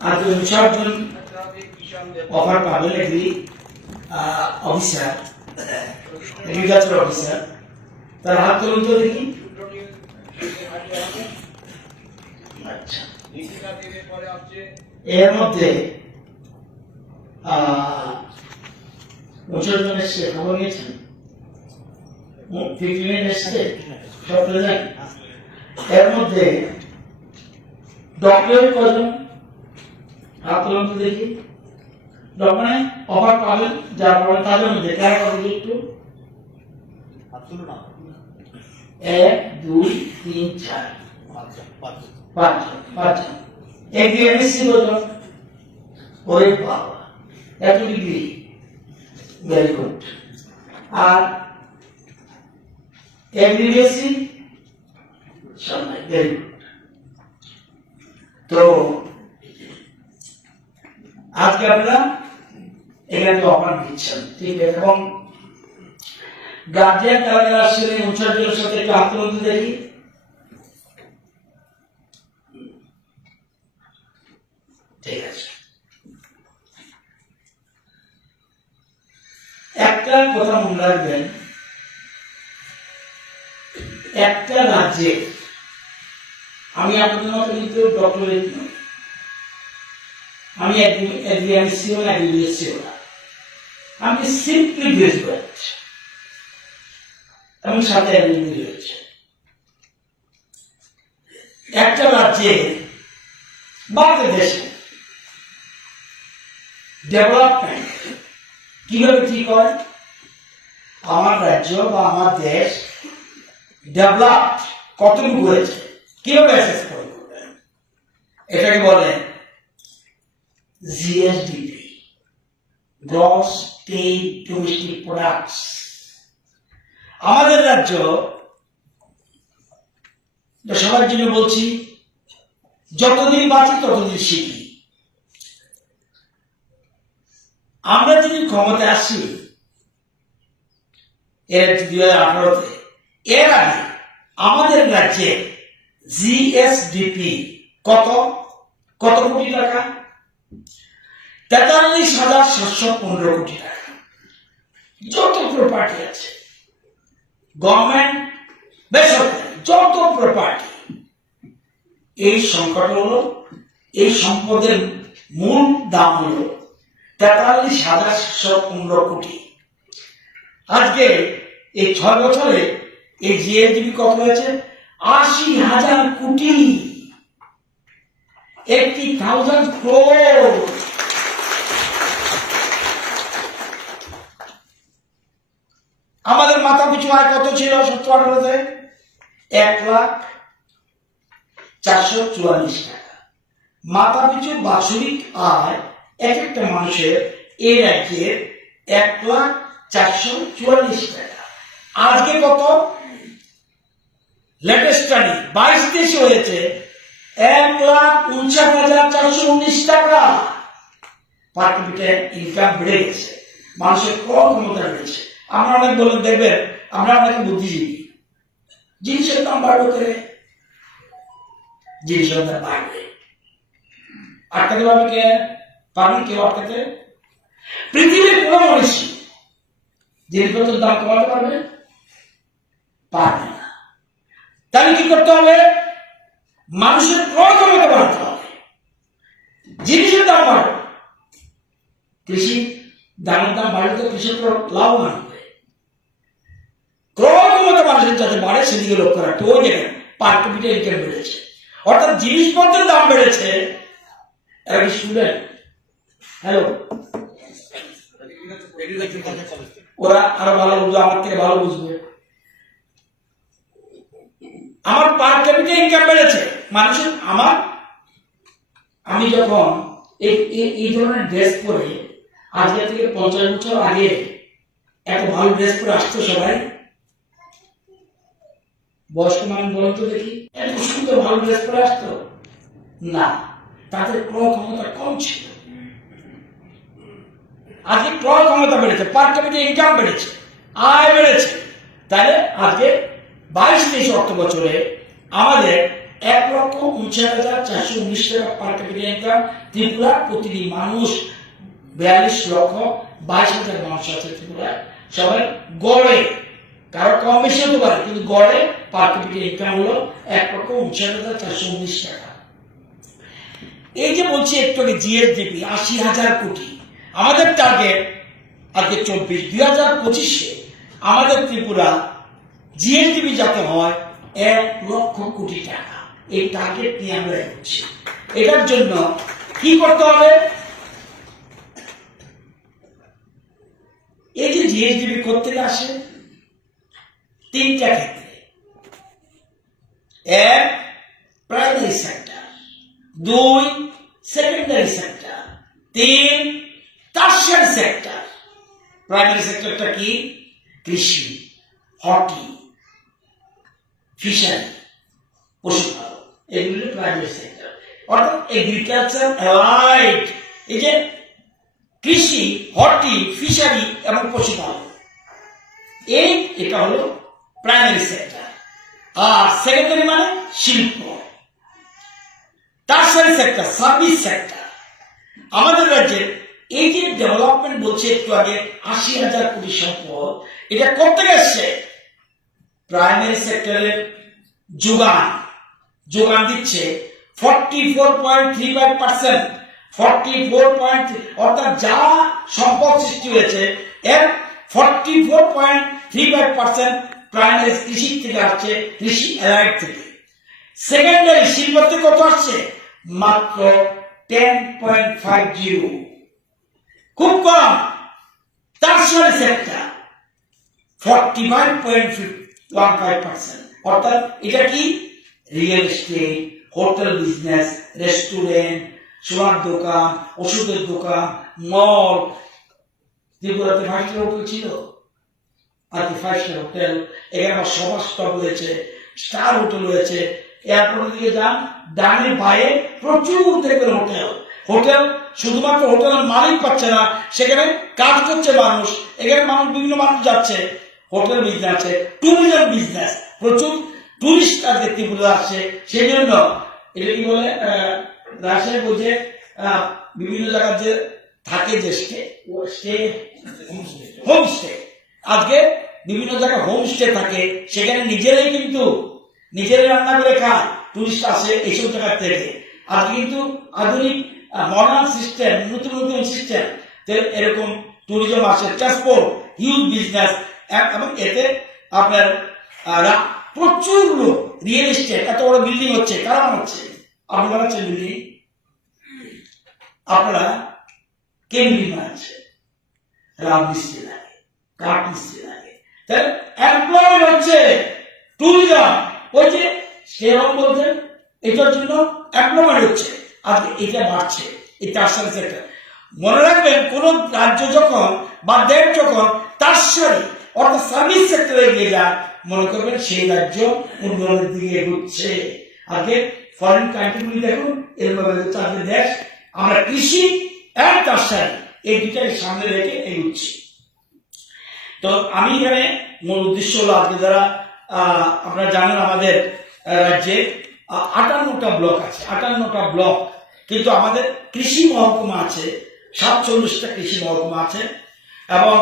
আজ উনষাট জন অফার পাবেন এগ্রি অফিসার এগ্রিকালচার অফিসার তার হাত তুলুন তো দেখি। আচ্ছা। এর মধ্যে উনষাট জন এসছে খবর নিয়েছেন? ফিফটিন এসছে? সব এর মধ্যে ডক্টরেট কজন হাত তুলুন তো দেখি। ডক্টরে অফার পাবেন যারা পাবেন তাদের মধ্যে কারা কথা একটু। এক দুই তিন চার। পাঁচ পাঁচ। এক দিয়ে এমএসসি কজন ওরে বাবা এত ডিগ্রি ভেরি গুড আর এমবিবিএসসি সবাই ভেরি গুড তো আজকে আপনারা এখানে তো অফার দিচ্ছেন। ঠিক আছে। এবং গার্জিয়ান যারা যারা আসছেন এই উচ্চারণের সাথে একটু তুলতে দেখি। ঠিক আছে। একটা কথা মনে রাখবেন একটা রাজ্যে আমি আপনাদের মতো কিন্তু ডক্টরেট আমি না এগ্রিএসিও না আমি সিম্পলি এবং সাথে রয়েছে একটা রাজ্যে বা একটা দেশে ডেভেলপমেন্ট কীভাবে ঠিক হয়? আমার রাজ্য বা আমার দেশ ডেভেলপ কতটুকু হয়েছে? কীভাবে অ্যাসেস করবে? এটাকে বলে GSDP gross state domestic products আমাদের রাজ্য সবার জন্য বলছি, যতদিন বাঁচি ততদিন শিখি। আমরা যদি ক্ষমতায় আসি, এর দুই হাজার আঠারোতে, এর আগে আমাদের রাজ্যে জিএসডিপি কত? কত কোটি টাকা? তেতাল্লিশ হাজার সাতশো পনেরো কোটি টাকা। যত প্রপার্টি আছে গভর্নমেন্ট বেসরকারি, যত প্রপার্টি এই সংকট হলো, এই সম্পদের মূল দাম হলো তেতাল্লিশ হাজার সাতশো পনেরো কোটি। আজকে এই ছয় বছরে এই জিএসডিপি কত হয়েছে? আশি হাজার কোটি। এইটি থাউজেন্ড ক্রোর আমাদের মাথা পিছু আয় কত ছিল সত্তর আঠারোতে? এক লাখ চারশো চুয়াল্লিশ টাকা। মাথা পিছু বাৎসরিক আয় এক একটা মানুষের এই রাজ্যের এক লাখ চারশো চুয়াল্লিশ টাকা। আজকে কত? লেটেস্ট স্টাডি বাইশ দেশে হয়েছে। এক লাখ উনষাট হাজার চারশো উনিশ টাকা। পার ক্যাপিটা ইনকাম বেড়ে গেছে। মানুষের ক্রয় ক্ষমতা বেড়েছে আমরা অনেক বলে দেখবেন, আমরা অনেক বুদ্ধিজীবী। জিনিসের দাম বাড়বে করে জিনিসের দাম বাড়বে। আটকাতে পারবে কে? পারবেন কেউ আটকাতে? পৃথিবীর কোন মানুষই জিনিসপত্রের দাম কমাতে পারবে? পারবে না। তাহলে কি করতে হবে? মানুষের ক্ষমতা বাড়াতে হবে। জিনিসের দাম বাড়বে কৃষি, দামের দাম বাড়লে তো কৃষক লাভবান হবে। ক্রয় ক্ষমতা মানুষের যাতে বাড়ে, সেদিকে লক্ষ্য রাখতে ওই দেখেন পার ক্যাপিটাল ইনকাম বেড়েছে। অর্থাৎ জিনিসপত্রের দাম বেড়েছে। এরা কি হ্যালো ওরা আরও ভালো বুঝবে, আমার থেকে ভালো বুঝবে। আমার পার ক্যাপিটাল ইনকাম বেড়েছে। মানুষের আমার, আমি যখন এই এই- ধরনের ড্রেস পরে আজকে থেকে পঞ্চাশ বছর আগে এত ভালো ড্রেস পরে আসতো সবাই, বয়স্ক মানুষ বলেন তো দেখি, এত সুন্দর ভালো ড্রেস পরে আসতো? না, তাদের ক্রয় ক্ষমতা কম ছিল। আজকে ক্রয় ক্ষমতা বেড়েছে পার ক্যাপিটাল ইনকাম বেড়েছে, আয় বেড়েছে। তাহলে আজকে বাইশ তেইশ অর্থ বছরে আমাদের এক লক্ষ উনষাট হাজার চারশো উনিশ টাকা পার ক্যাপিটাল ইনকাম ত্রিপুরা প্রতিটি মানুষ বিয়াল্লিশ লক্ষ বাইশ হাজার মানুষ আছে ত্রিপুরায় সবাই গড়ে, কারও কম বেশি হতে পারে কিন্তু গড়ে পার ক্যাপিটাল ইনকাম হলো এক লক্ষ উনষাট হাজার চারশো উনিশ টাকা। এই যে বলছি একটু আগে জিএসডিপি, আশি হাজার কোটি, আমাদের টার্গেট আজকে চব্বিশ, দুই হাজার পঁচিশে আমাদের ত্রিপুরা জিএসডিপি যাতে হয়, এক লক্ষ কোটি টাকা। এই টার্গেট নিয়ে আমরা এগোচ্ছি এটার জন্য কি করতে হবে? এই যে জিএসডিপি করতে আসে? তিনটা ক্ষেত্রে। এক প্রাইমারি সেক্টর দুই সেকেন্ডারি সেক্টর তিন টার্সিয়ারি সেক্টর প্রাইমারি সেক্টরটা কি? কৃষি, হকি ফিশারি পশুপালন। এগুলো প্রাইমারি সেক্টর অর্থাৎ এগ্রিকালচার অ্যালাইড এই যে কৃষি হর্টি ফিশারি এবং পশুপালন। এই এটা হলো প্রাইমারি সেক্টর আর সেকেন্ডারি মানে শিল্প। টার্সারি সেক্টর সার্ভিস সেক্টর আমাদের রাজ্যে এই যে ডেভেলপমেন্ট বলছে একটু আগে, আশি হাজার কোটি সম্পদ, এটা করতে গেছে প্রাইমারি সেক্টরের যোগান। যোগান দিচ্ছে। Forty four point three five percent forty four point অর্থাৎ যা সম্পদ সৃষ্টি হয়েছে, এর forty four point three five percent primary কৃষি থেকে আসছে, কৃষি থেকে। সেকেন্ডারি কত আসছে? মাত্র টেন পয়েন্ট ফাইভ জিরো খুব কম। Tertiary sector forty five point one five percent অর্থাৎ এটা কি? Real estate hotel business restaurant সোনার দোকান, ওষুধের দোকান মল ত্রিপুরাতে ফাইভ স্টার হোটেল ছিল। আর ফাইভ স্টার হোটেল এখানে সবার স্টপ রয়েছে স্টার হোটেল রয়েছে। এয়ারপোর্টের দিকে যান, ডানে বায়ে প্রচুর দেখবেন হোটেল হোটেল শুধুমাত্র হোটেলের মালিক পাচ্ছে না, সেখানে কাজ করছে মানুষ। এখানে মানুষ বিভিন্ন মানুষ যাচ্ছে। হোটেল বিজনেস আছে ট্যুরিজম বিজনেস প্রচুর টুরিস্ট আজকে ত্রিপুরা আসছে সেই জন্য এটা কি বলে রাজশাহী বলছে বিভিন্ন জায়গার যে থাকে যে স্টে স্টে হোমস্টে। আজকে বিভিন্ন জায়গায় হোমস্টে থাকে, সেখানে নিজেরাই কিন্তু, নিজেরাই রান্না করে খায়, টুরিস্ট আসে এইসব জায়গার থেকে। আজকে কিন্তু আধুনিক মডার্ন সিস্টেম নতুন নতুন সিস্টেম এরকম ট্যুরিজম আসে ট্রান্সপোর্ট হিউজ বিজনেস এবং এতে আপনার প্রচুর লোক রিয়েল এস্টেট এত বড় বিল্ডিং হচ্ছে কারণ হচ্ছে আপনি বানাচ্ছেন বিল্ডিং আপনারা কে বিল্ডিং বানাচ্ছে? রাম লাগে কাঠ লাগে তাহলে এমপ্লয়মেন্ট হচ্ছে ট্যুরিজম ওই যে সেরকম বলছেন এটার জন্য এমপ্লয়মেন্ট হচ্ছে। আজকে এটা বাড়ছে, এই টার্সারি সেক্টর মনে রাখবেন, কোন রাজ্য যখন বা দেশ যখন টার্সারি অর্থাৎ সার্ভিস সেক্টরে এগিয়ে যায় মনে করবেন সেই রাজ্য উন্নয়নের দিকে এগোচ্ছে। আগে ফরেন কান্ট্রিগুলি দেখুন, এরকম আমাদের দেশ, আমরা কৃষি এক টার্সারি এই দুটাকে সামনে রেখে এগোচ্ছি। তো আমি এখানে মূল উদ্দেশ্য হলো আজকে যারা আপনারা জানেন আমাদের রাজ্যে আটান্নটা ব্লক আছে, আটান্নটা ব্লক। কিন্তু আমাদের কৃষি মহকুমা আছে, সাতচল্লিশটা কৃষি মহকুমা আছে। এবং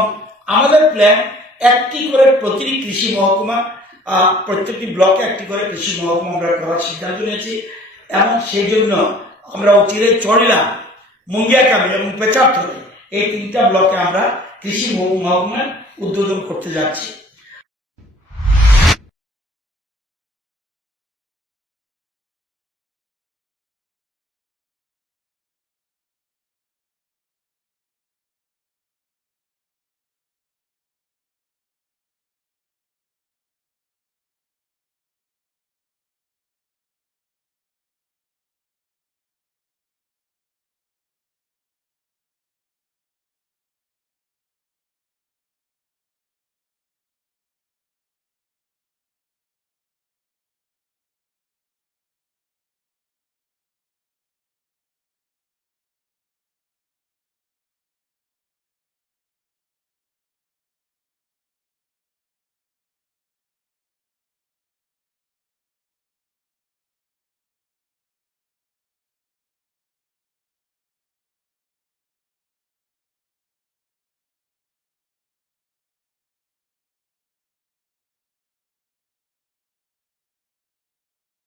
আমাদের প্ল্যান একটি করে প্রতিটি কৃষি মহকুমা প্রত্যেকটি ব্লকে একটি করে কৃষি মহকুমা আমরা করার সিদ্ধান্ত নিয়েছি এবং সেই জন্য আমরা অচিরে চড়িলাম মুঙ্গিয়াকামি এবং পেচারথলি এই তিনটা ব্লকে আমরা কৃষি মহ- মহকুমায় উদ্বোধন করতে যাচ্ছি।